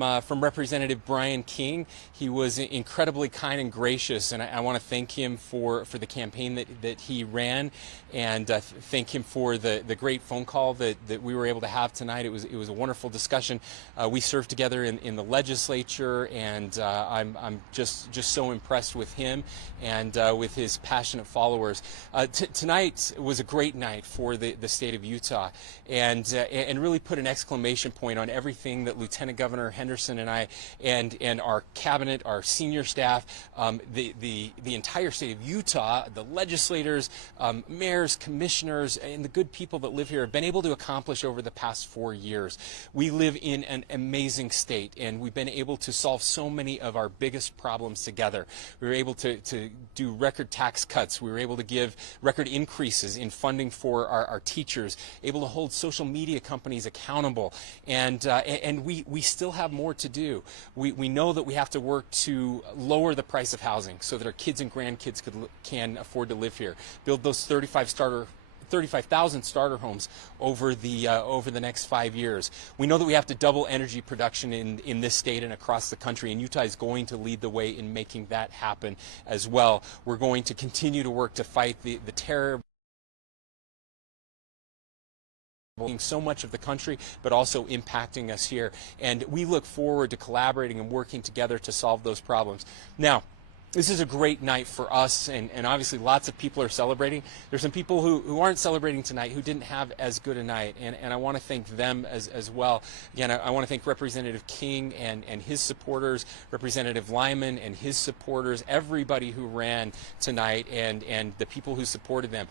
from Representative Brian King. He was incredibly kind and gracious, and I want to thank him for the campaign that he ran, and thank him for the great phone call that we were able to have tonight. It was a wonderful discussion. We served together in the legislature, and I'm just so impressed with him and with his passionate followers. Tonight was a great night for the state of Utah, and really put an exclamation point on everything that Lieutenant Governor Henderson and I and our cabinet, our senior staff, the entire state of Utah, the legislators, mayors, commissioners, and the good people that live here have been able to accomplish over the past 4 years. We live in an amazing state, and we've been able to solve so many of our biggest problems together. We were able to do record tax cuts. We were able to give record increases in funding for our teachers, able to hold social media companies accountable, and we still have more to do. We know that we have to work to lower the price of housing so that our kids and grandkids can afford to live here. Build those 35,000 starter homes over the next 5 years. We know that we have to double energy production in this state and across the country, and Utah is going to lead the way in making that happen as well. We're going to continue to work to fight the terror so much of the country, but also impacting us here. And we look forward to collaborating and working together to solve those problems. Now, this is a great night for us, and obviously lots of people are celebrating. There's some people who aren't celebrating tonight who didn't have as good a night, and I want to thank them as well. Again, I want to thank Representative King and his supporters, Representative Lyman and his supporters, everybody who ran tonight, and the people who supported them.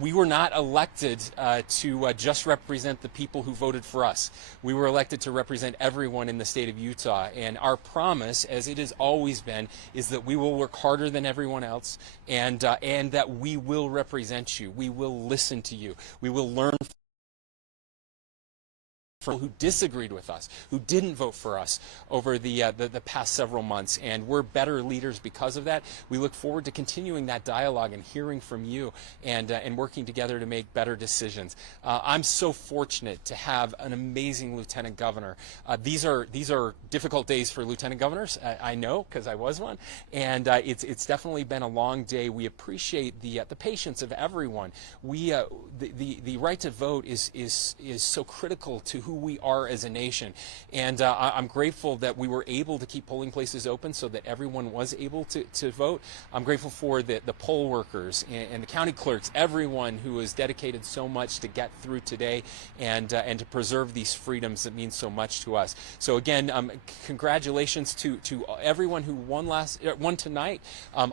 We were not elected to just represent the people who voted for us. We were elected to represent everyone in the state of Utah, and our promise, as it has always been, is that we will work harder than everyone else, and that we will represent you. We will listen to you. We will learn from who disagreed with us, who didn't vote for us over the past several months, and we're better leaders because of that. We look forward to continuing that dialogue and hearing from you, and working together to make better decisions. I'm so fortunate to have an amazing lieutenant governor. These are difficult days for lieutenant governors. I know, because I was one, and it's definitely been a long day. We appreciate the patience of everyone. The right to vote is so critical to who we are as a nation, and I'm grateful that we were able to keep polling places open so that everyone was able to vote. I'm grateful for the poll workers and the county clerks, everyone who has dedicated so much to get through today and to preserve these freedoms that mean so much to us. So again, congratulations to everyone who won tonight.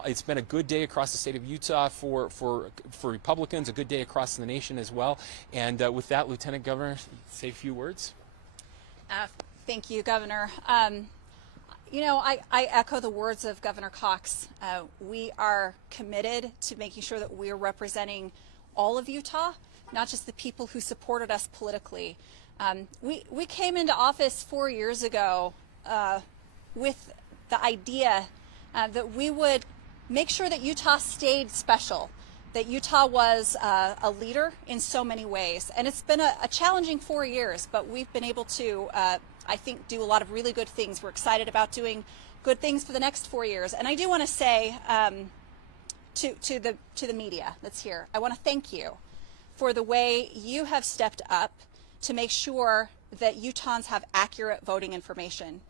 It's been a good day across the state of Utah for Republicans, a good day across the nation as well. And with that, Lieutenant Governor, say a few words. Thank you, Governor. You know, I echo the words of Governor Cox. We are committed to making sure that we are representing all of Utah, not just the people who supported us politically. We came into office 4 years ago with the idea that we would make sure that Utah stayed special, that Utah was a leader in so many ways. And it's been a challenging 4 years, but we've been able to, I think, do a lot of really good things. We're excited about doing good things for the next 4 years. And I do want to say to the media that's here, I want to thank you for the way you have stepped up to make sure that Utahns have accurate voting information.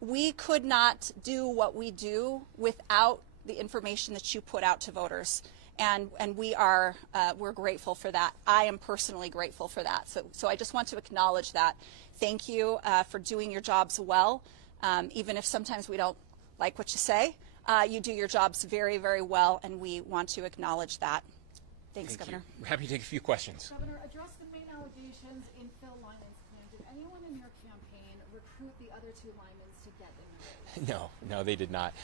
We could not do what we do without the information that you put out to voters. And we're grateful for that. I am personally grateful for that. So I just want to acknowledge that. Thank you for doing your jobs well. Even if sometimes we don't like what you say, you do your jobs very, very well, and we want to acknowledge that. Thanks, Governor. We're happy to take a few questions. Governor, address the main allegations in Phil Lyman's claim. Did anyone in your campaign recruit the other two Lymans to get in the race? No, they did not.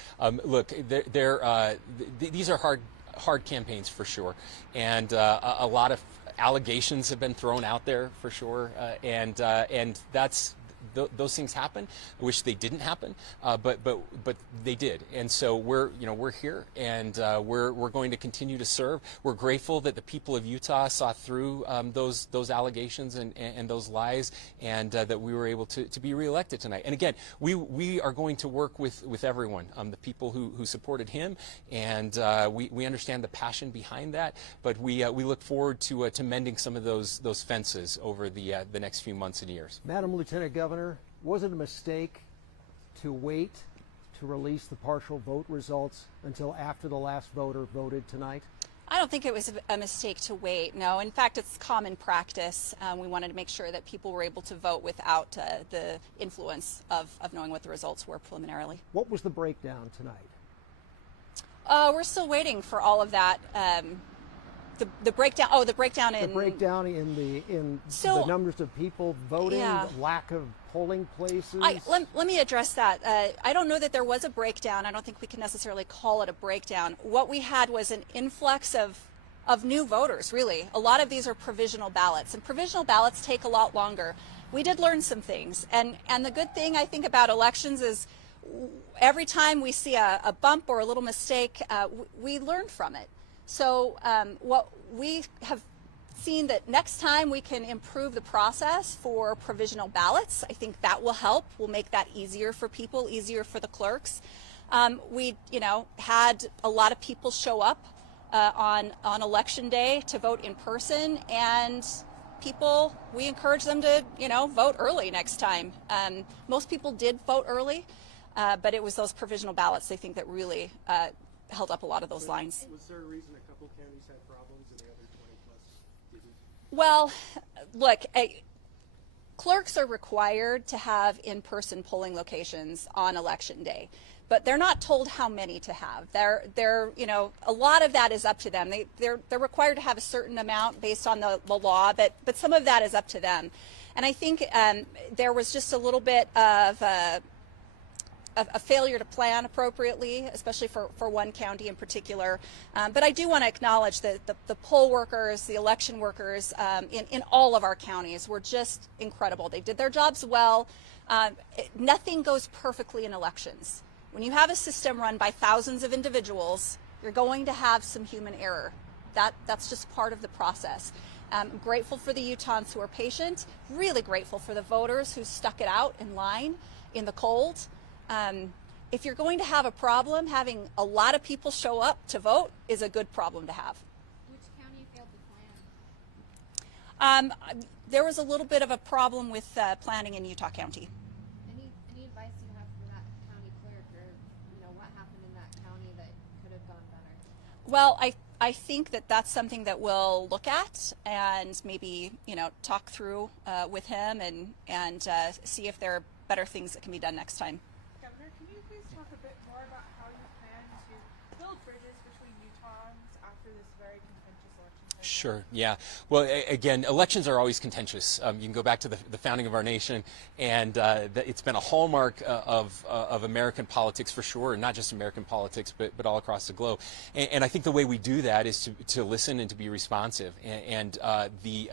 Look, these are hard campaigns for sure, and a lot of allegations have been thrown out there for sure, and that's those things happen. I wish they didn't happen, but they did. And so we're here, and we're going to continue to serve. We're grateful that the people of Utah saw through those allegations and those lies, and that we were able to be reelected tonight. And again, we are going to work with everyone, the people who supported him, and we understand the passion behind that. But we look forward to mending some of those fences over the next few months and years. Madam Lieutenant Governor, was it a mistake to wait to release the partial vote results until after the last voter voted tonight? I don't think it was a mistake to wait. No, in fact, it's common practice. We wanted to make sure that people were able to vote without the influence of knowing what the results were preliminarily. What was the breakdown tonight? We're still waiting for all of that. The breakdown. Oh, the breakdown in the numbers of people voting, yeah. lack of polling places. Let me address that. I don't know that there was a breakdown. I don't think we can necessarily call it a breakdown. What we had was an influx of new voters. Really, a lot of these are provisional ballots, and provisional ballots take a lot longer. We did learn some things, and the good thing I think about elections is every time we see a bump or a little mistake, we learn from it. So what we have seen that next time we can improve the process for provisional ballots. I think that will help. We'll make that easier for people, easier for the clerks. We, had a lot of people show up on election day to vote in person, and people, we encourage them to, vote early next time. Most people did vote early, but it was those provisional ballots, I think, that really held up a lot of those lines. Was there a reason a couple counties had problems and the other 20 plus didn't? Well, look, clerks are required to have in-person polling locations on election day, but they're not told how many to have. They're a lot of that is up to them. They're required to have a certain amount based on the law, but some of that is up to them. And I think there was just a little bit of a failure to plan appropriately, especially for one county in particular. But I do want to acknowledge that the poll workers, the election workers in all of our counties were just incredible. They did their jobs well. Nothing goes perfectly in elections. When you have a system run by thousands of individuals, you're going to have some human error. That's just part of the process. I'm grateful for the Utahns who are patient, really grateful for the voters who stuck it out in line in the cold. If you're going to have a problem, having a lot of people show up to vote is a good problem to have. Which county failed to plan? There was a little bit of a problem with planning in Utah County. Any advice you have for that county clerk, or what happened in that county that could have gone better? Well, I think that's something that we'll look at and maybe talk through with him and see if there are better things that can be done next time. Governor, can you please talk a bit more about how you plan to build bridges between Utahns after this very contentious election cycle? Sure. Yeah. Well, again, elections are always contentious. You can go back to the founding of our nation, and it's been a hallmark of American politics for sure, and not just American politics, but all across the globe. And I think the way we do that is to listen and to be responsive. And the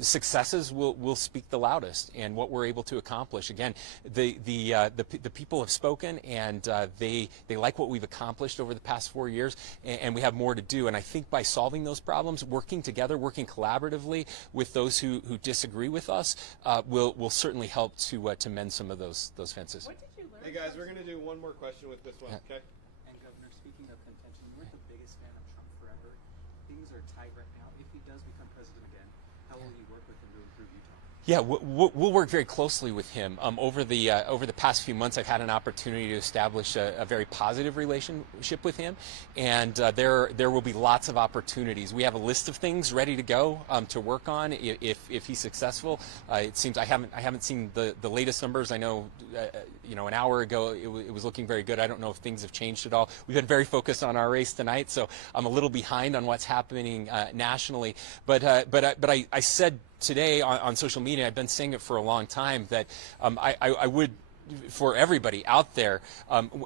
successes will speak the loudest, and what we're able to accomplish. Again, the people have spoken, and they like what we've accomplished over the past 4 years, and we have more to do. And I think by solving those problems, working together, working collaboratively with those who disagree with us, will certainly help to mend some of those fences. What did you learn? Hey guys, we're going to do one more question with this one, okay? And Governor, speaking of contention, you weren't the biggest fan of Trump forever. Things are tight right now. If he does become president again, how will you work with him to improve Utah? Yeah, we'll work very closely with him. Over the past few months, I've had an opportunity to establish a very positive relationship with him, and there will be lots of opportunities. We have a list of things ready to go to work on if he's successful. It seems I haven't seen the latest numbers. I know an hour ago it was looking very good. I don't know if things have changed at all. We've been very focused on our race tonight, so I'm a little behind on what's happening nationally. But I said today on social media, I've been saying it for a long time, that I would for everybody out there,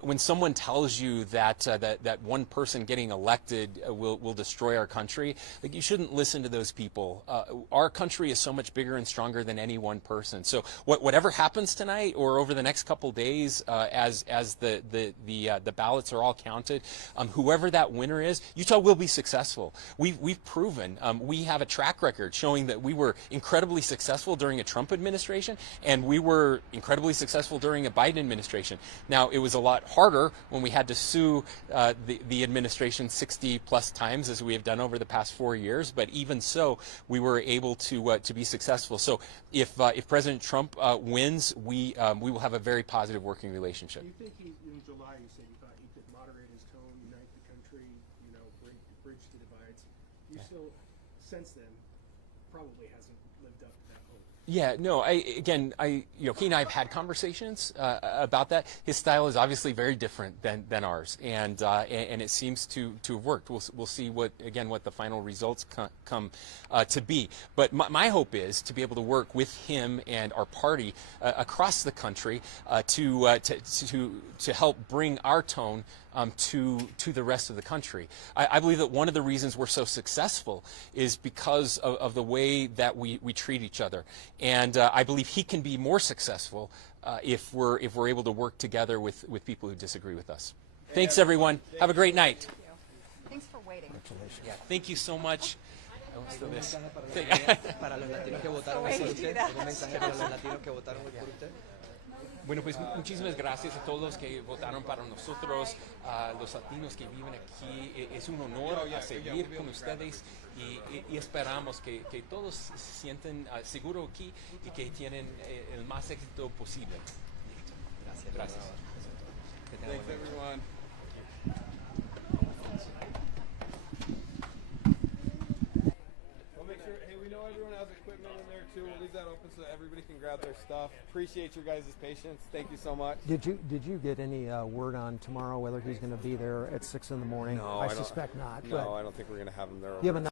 when someone tells you that that one person getting elected will destroy our country, like, you shouldn't listen to those people. Our country is so much bigger and stronger than any one person. So whatever happens tonight or over the next couple days, as the ballots are all counted, whoever that winner is, Utah will be successful. We've proven we have a track record showing that we were incredibly successful during a Trump administration, and we were incredibly successful during a Biden administration. Now, it was a lot harder when we had to sue the administration 60 plus times, as we have done over the past 4 years, but even so, we were able to be successful. So if President Trump wins, we will have a very positive working relationship. Do you think in July you said you thought he could moderate his tone, unite the country, bridge the divides? You still, since then, probably hasn't lived up to that hope. Yeah, no, he and I have had conversations about that. His style is obviously very different than ours, and it seems to have worked. We'll see what the final results come to be. But my hope is to be able to work with him and our party across the country to help bring our tone to the rest of the country. I believe that one of the reasons we're so successful is because of the way that we treat each other, and I believe he can be more successful if we're able to work together with people who disagree with us. Thanks, everyone. Have a great night. Thanks for waiting. Yeah, thank you so much. Para los latinos que votaron hoy por usted, ¿algún mensaje para los latinos que votaron hoy por usted? Bueno, pues muchísimas gracias a todos los que votaron para nosotros, a los latinos que viven aquí. Es un honor a seguir con ustedes y esperamos que todos se sienten seguros aquí y que tienen el más éxito posible. Gracias. Thanks, everyone. We'll make sure, hey, we know everyone has equipment in there too. We'll leave that open so that everybody can grab their stuff. Appreciate your guys' patience. Thank you so much. Did you get any word on tomorrow whether he's going to be there at 6 in the morning? No, I suspect not. No, I don't think we're going to have him there. You have a